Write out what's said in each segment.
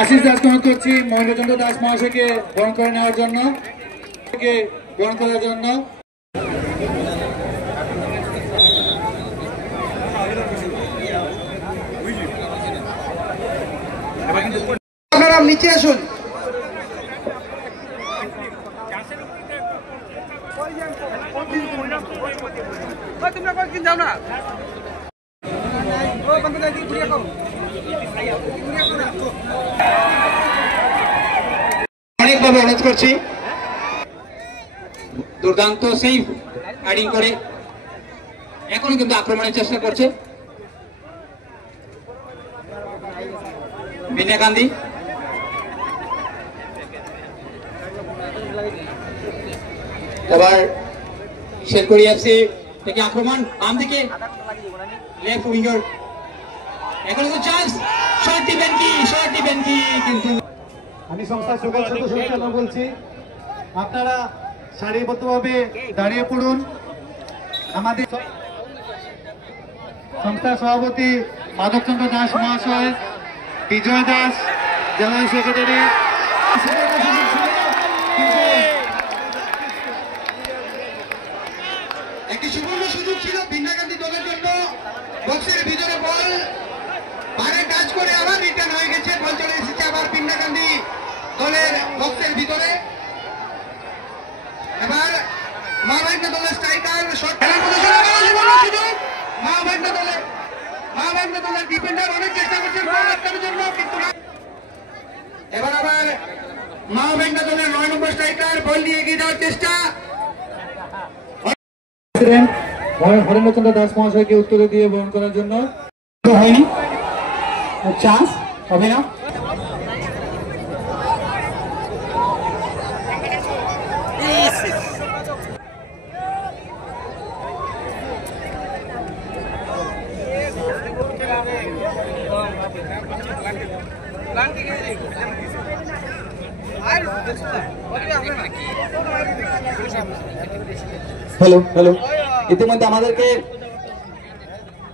আশিস দাসকে অনুরোধ করছি মহেন্দ্রচন্দ্র দাস মহাশয়কে বরণ করে নেওয়ার জন্য, বরণ করার জন্য। আপনারা নিচে আসুন। অনেকভাবে অনুরোধ করছি। দুর্দান্ত সেভ ব্যাটিং করে এখনো কিন্তু আক্রমণের চেষ্টা করছে বিনা গান্ধী। এবার শেরপুরি এফসি থেকে আক্রমণ বাম দিকে লেফট উইঙ্গার, এখন তো চান্স, শট দিবেন কি কিন্তু আমি সংস্থার সকল সদস্যকে বলছি, আপনারা সারিবদ্ধভাবে দাঁড়িয়ে পড়ুন। আমাদের সংস্থার সভাপতি মাধবচন্দ্র দাস মহাশয়, বিজয় দাস জেনারেল সেক্রেটারি, একটি সুবর্ণ সুযোগ ছিল বিনা গান্ধী দলের জন্য। বক্সের ভিতরে বল পারে টাচ করে আবার রিটার্ন হয়ে গেছে, বল চলে এসেছে আবার বিনা গান্ধী দলের বক্সের ভিতরে। এবার মা ভাইনা দলের স্ট্রাইকার শট খেলার সুযোগ, মা ভাইনা দলের ডিফেন্ডার অনেক চেষ্টা করছেন বল আটকানোর জন্য, কিন্তু এবার আবার মা ভাইনা দলের 9 নম্বর স্ট্রাইকার বল নিয়ে এগিয়ে যাওয়ার চেষ্টা। হরেন্দ্রচন্দ্র দাস মহাশয়কে উত্তরে দিয়ে বরণ করার জন্য। হয়নি, চান্স হবে না। হ্যালো, ইতিমধ্যে আমাদেরকে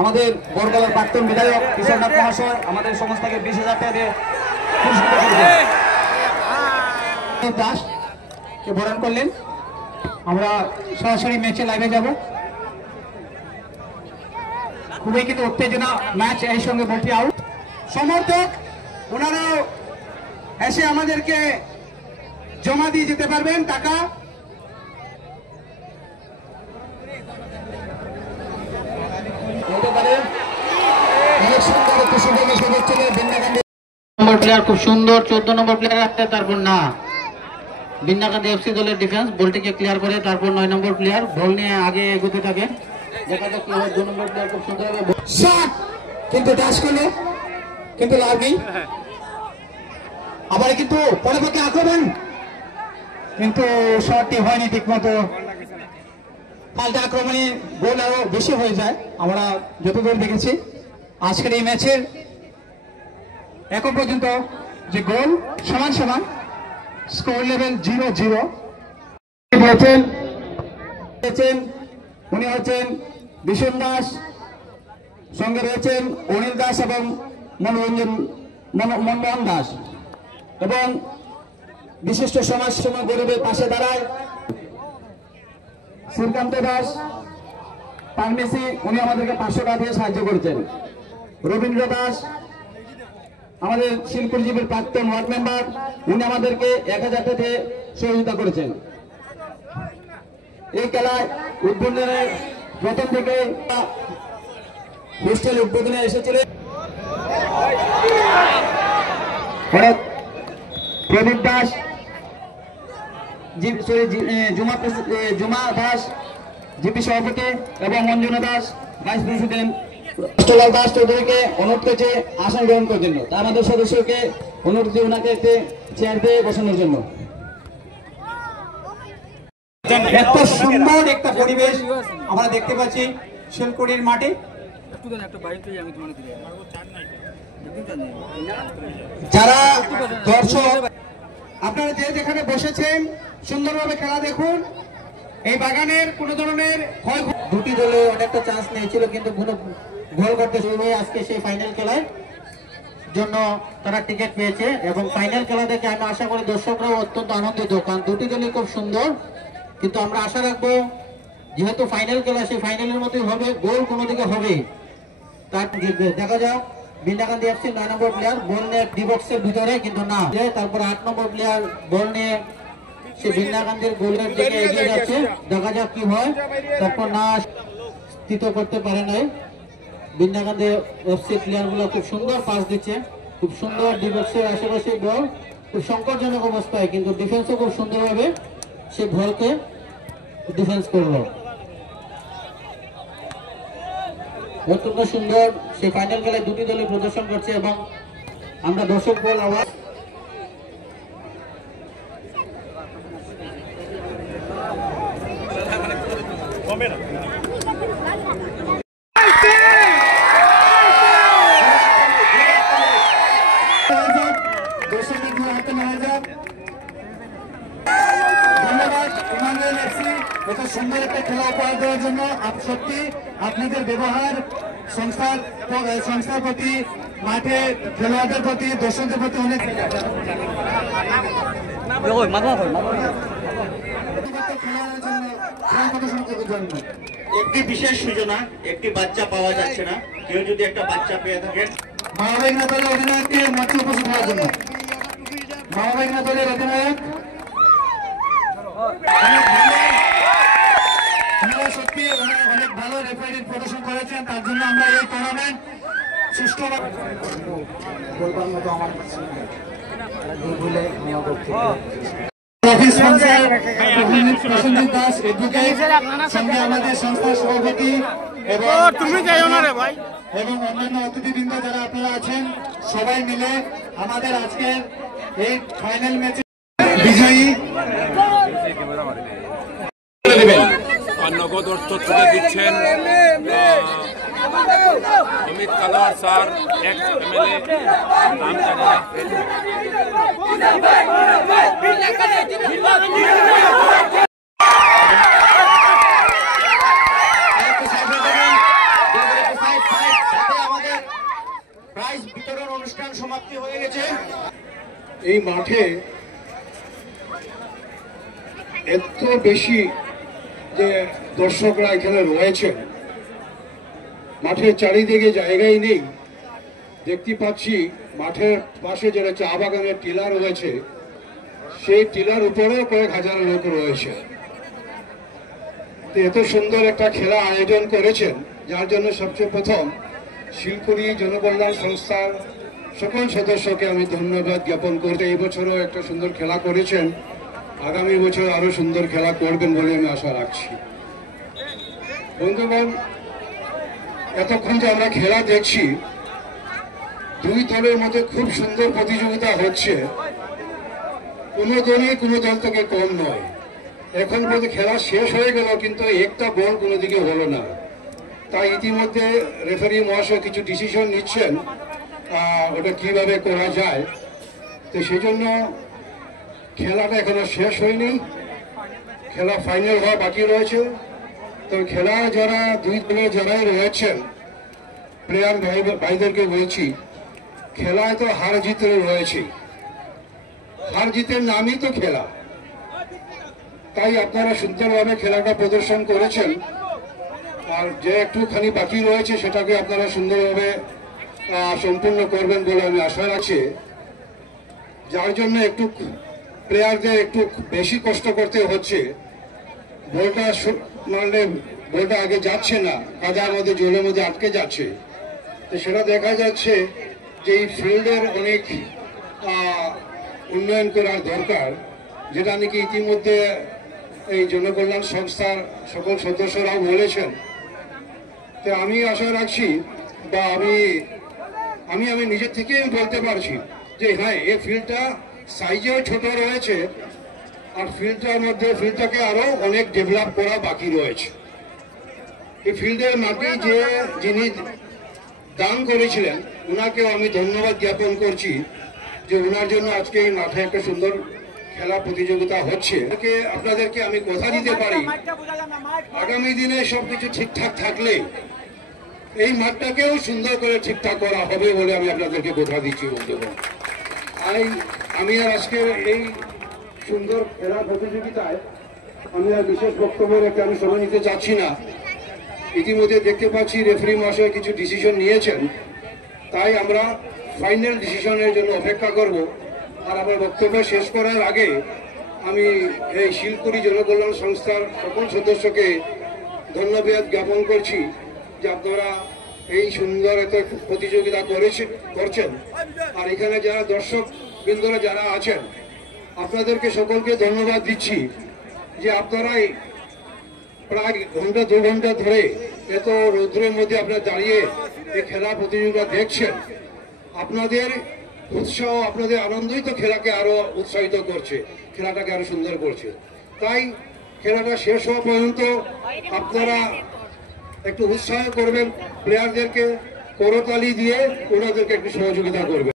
আমাদের বরগালার প্রাক্তন বিধায়ক কিশোরনাথ মহাশয় আমাদের সংস্থাকে 20,000 টাকা দিয়ে দাসকে বরণ করলেন। আমরা সরাসরি ম্যাচে লাইভে যাব। খুবই কিন্তু উত্তেজনা ম্যাচ, এই সঙ্গে বলটি আউট। সমর্থক ওনারাও এসে আমাদেরকে জমা দিয়ে যেতে পারবেন টাকা। নম্বর প্লেয়ার খুব সুন্দর, 14 নম্বর প্লেয়ার আসছে, তারপর না বিনা গান্ধী এফসি দলের ডিফেন্স বলটিকে ক্লিয়ার করে, তারপর 9 নম্বর প্লেয়ার বল নিয়ে আগে এগোতে থাকে। দেখা যাক কি হয়। 2 নম্বর প্লেয়ার খুব সুন্দর শট, কিন্তু টাচ করলো, কিন্তু লাগি। আবার কিন্তু পরবর্তী আক্রমণ, কিন্তু শটটি হয়নি ঠিক মতো। পাল্টা আক্রমণে গোল আরো বেশি হয়ে যায় আমরা যতদূর দেখেছি। আজকের এই ম্যাচের এখন পর্যন্ত যে গোল সমান, স্কোর লেভেল 0-0। উনি হচ্ছেন বিশন দাস, সঙ্গে রয়েছেন অনিল দাস এবং মনমোহন দাস, এবং বিশিষ্ট সমাজসেবা গরিবের পাশে দাঁড়ায় শ্রীকান্ত দাস পারমেসি, উনি আমাদেরকে 500 টাকা দিয়ে সাহায্য করেছেন। রবীন্দ্র দাস আমাদের শিল্পজীবীর প্রাক্তন ওয়ার্ড মেম্বার, উনি আমাদেরকে 1000 টাকা দিয়ে সহযোগিতা করেছেন। এই খেলায় উদ্বোধনের প্রথম থেকে হোস্টেল উদ্বোধনে এসেছিলেন প্রদীপ দাস, জুমা দাস জিপি সভাপতি, এবং মঞ্জুনা দাস ভাইস প্রেসিডেন্ট। দাস চৌধুরীকে অনুরোধ করেছে আসন গ্রহণ করার জন্য, তা আমাদের সদস্যকে অনুরোধ দিয়ে ওনাকে একটি চেয়ার দিয়ে বসানোর জন্য। এত সুন্দর একটা পরিবেশ আমরা দেখতে পাচ্ছি শিলকুড়ির মাঠে। যারা দর্শক আপনারা যে যেখানে বসেছেন সুন্দরভাবে খেলা দেখুন। এই বাগানের কোন ধরনের দুটি দলে অনেকটা চান্স নিয়েছিল, কিন্তু কোনো গোল করতে শুরু হয়ে আজকে সেই ফাইনাল খেলায় জন্য তারা টিকিট পেয়েছে এবং ফাইনাল খেলা দেখে আমি আশা করি দর্শকরাও অত্যন্ত আনন্দিত, কারণ দুটি দলই খুব সুন্দর। কিন্তু আমরা আশা রাখবো যেহেতু ফাইনাল খেলা, সেই ফাইনালের মতোই হবে, গোল কোনো দিকে হবে, তার জিতবে। দেখা যাক বিন্দাকান্দি এফসি 9 নম্বর প্লেয়ার বল নিয়ে ডি বক্সের ভিতরে, কিন্তু না, তারপর 8 নম্বর প্লেয়ার বল নিয়ে সে বিন্দাকান্দির গোলের দিকে এগিয়ে যাচ্ছে। দেখা যাক কি হয়। তারপর না স্থিত করতে পারে নাই বিন্দাকান্দি এফসি প্লেয়ার গুলো, খুব সুন্দর পাস দিচ্ছে, খুব সুন্দর ডি বক্সের আশেপাশে বল, খুব সংকটজনক অবস্থায়, কিন্তু ডিফেন্সও খুব সুন্দরভাবে সে বলকে ডিফেন্স করলো। অত্যন্ত সুন্দর সে ফাইনাল খেলায় দুটি দলই প্রদর্শন করছে এবং আমরা দর্শক বল আওয়াজ ধন্যবাদ ইমানুয়েল এফসি এত সুন্দর একটা খেলা উপহার দেওয়ার জন্য। সত্যি আপনাদের ব্যবহার সংস্থার প্রতি, মাঠে খেলোয়াড়দের প্রতি, দর্শকদের প্রতি অনেক একটি বিশেষ সূচনা, একটি বাচ্চা পাওয়া যাচ্ছে না, কেউ যদি একটা বাচ্চা পেয়ে থাকেন মহাবাহিনী দলের অধিনায়ককে মঞ্চে উপস্থিত হওয়ার জন্য। মহাবাহিনী দলের অধিনায়ক সত্যি অনেক ভালো রেফারি প্রদর্শন করেছেন, তার জন্য আমরা এই টুর্নামেন্ট সুষ্ঠুভাবে প্রসেনজিৎ দাস এডভোকেট, সঙ্গে আমাদের সংস্থার সভাপতি এবং অন্যান্য অতিথিবৃন্দ যারা আপনারা আছেন, সবাই মিলে আমাদের আজকের এই ফাইনাল ম্যাচে বিজয়ী নগদ অর্থ তুলে দিচ্ছেন Amit Kalwar sir, x MLA, নাম জানি আমাদের প্রাইজ বিতরণ অনুষ্ঠান সমাপ্তি হয়ে গেছে। এই মাঠে এত বেশি যে দর্শকরা এখানে রয়েছেন, মাঠের চারিদিকে জায়গায় নেই। দেখতে পাচ্ছি মাঠের পাশে যেটা চা বাগানের টিলা রয়েছে, সেই টিলার উপরেও কয়েক হাজার লোক রয়েছে। এত সুন্দর একটা খেলা আয়োজন করেছেন, যার জন্য সবচেয়ে প্রথম শিলপুরি জনকল্যাণ সংস্থার সকল সদস্যকে আমি ধন্যবাদ জ্ঞাপন করতে। এই বছরও একটা সুন্দর খেলা করেছেন, আগামী বছর আরো সুন্দর খেলা করবেন বলে আমি আশা রাখছি। বন্ধুগণ, এতক্ষণ যে আমরা খেলা দেখছি, দুই দলের মধ্যে খুব সুন্দর প্রতিযোগিতা হচ্ছে, কোনো দলই কোনো দল থেকে কম নয়। এখন পর্যন্ত খেলা শেষ হয়ে গেল, কিন্তু একটা বল কোনো দিকে হলো না। তাই ইতিমধ্যে রেফারি মহাশয় কিছু ডিসিশন নিচ্ছেন ওটা কিভাবে করা যায়। তো সেই জন্য খেলাটা এখনো শেষ হয়নি, খেলা ফাইনাল হওয়া বাকি রয়েছে। তো খেলা যারা দুই দলের যারাই রয়েছেন, প্লেয়ার ভাইদেরকে বলছি, খেলায় তো হার জিতের রয়েছে, হার জিতের নামই তো খেলা। তাই আপনারা সুন্দরভাবে খেলাটা প্রদর্শন করেছেন, আর যে একটুখানি বাকি রয়েছে সেটাকে আপনারা সুন্দরভাবে সম্পূর্ণ করবেন বলে আমি আশা রাখছি। যার জন্য একটু প্লেয়ারদের একটু বেশি কষ্ট করতে হচ্ছে। বলটা মারলে বলটা আগে যাচ্ছে না, কাদার মধ্যে জলের মধ্যে আটকে যাচ্ছে। তো সেটা দেখা যাচ্ছে যে এই ফিল্ডের অনেক উন্নয়ন করার দরকার, যেটা নাকি ইতিমধ্যে এই জনকল্যাণ সংস্থার সকল সদস্যরাও বলেছেন। তো আমি আশা রাখছি, বা আমি নিজের থেকেই বলতে পারছি যে হ্যাঁ, এই ফিল্ডটা সাইজেও ছোট রয়েছে, আর ফিল্ডটাকে আরো অনেক ডেভেলপ করা বাকি রয়েছে। এই ফিল্ডের মাটি যিনি দান করেছিলেন, ওনাকেও আমি ধন্যবাদ জ্ঞাপন করছি যে ওনার জন্য আজকে এই মাঠে একটা সুন্দর খেলা প্রতিযোগিতা হচ্ছে। আপনাদেরকে আমি কথা দিতে পারি, আগামী দিনে সবকিছু ঠিকঠাক থাকলে এই মাঠটাকেও সুন্দর করে ঠিকঠাক করা হবে বলে আমি আপনাদেরকে কথা দিচ্ছি বন্ধুগণ। আমি আর আজকে এই সুন্দর খেলা প্রতিযোগিতায় আমি আর বিশেষ বক্তব্য রেখে আমি সময় নিতে চাচ্ছি না। ইতিমধ্যে দেখতে পাচ্ছি রেফারি মহাশয় কিছু ডিসিশন নিয়েছেন, তাই আমরা ফাইনাল ডিসিশনের জন্য অপেক্ষা করব। আর আমার বক্তব্য শেষ করার আগে আমি এই শিলপুরি জনকল্যাণ সংস্থার সকল সদস্যকে ধন্যবাদ জ্ঞাপন করছি যে আপনারা এই সুন্দর একটা প্রতিযোগিতা করছেন। আর এখানে যারা দর্শক বৃন্দরা যারা আছেন আপনাদেরকে সকলকে ধন্যবাদ দিচ্ছি যে আপনারাই প্রায় ঘন্টা 2 ঘন্টা ধরে এত রৌদ্রের মধ্যে আপনারা দাঁড়িয়ে এই খেলা প্রতিযোগিতা দেখছেন। আপনাদের উৎসাহ, আপনাদের আনন্দই তো খেলাকে আরো উৎসাহিত করছে, খেলাটাকে আরো সুন্দর করছে। তাই খেলাটা শেষ হওয়া পর্যন্ত আপনারা একটু উৎসাহ করবেন, প্লেয়ারদেরকে করতালি দিয়ে ওনাদেরকে একটু সহযোগিতা করবেন।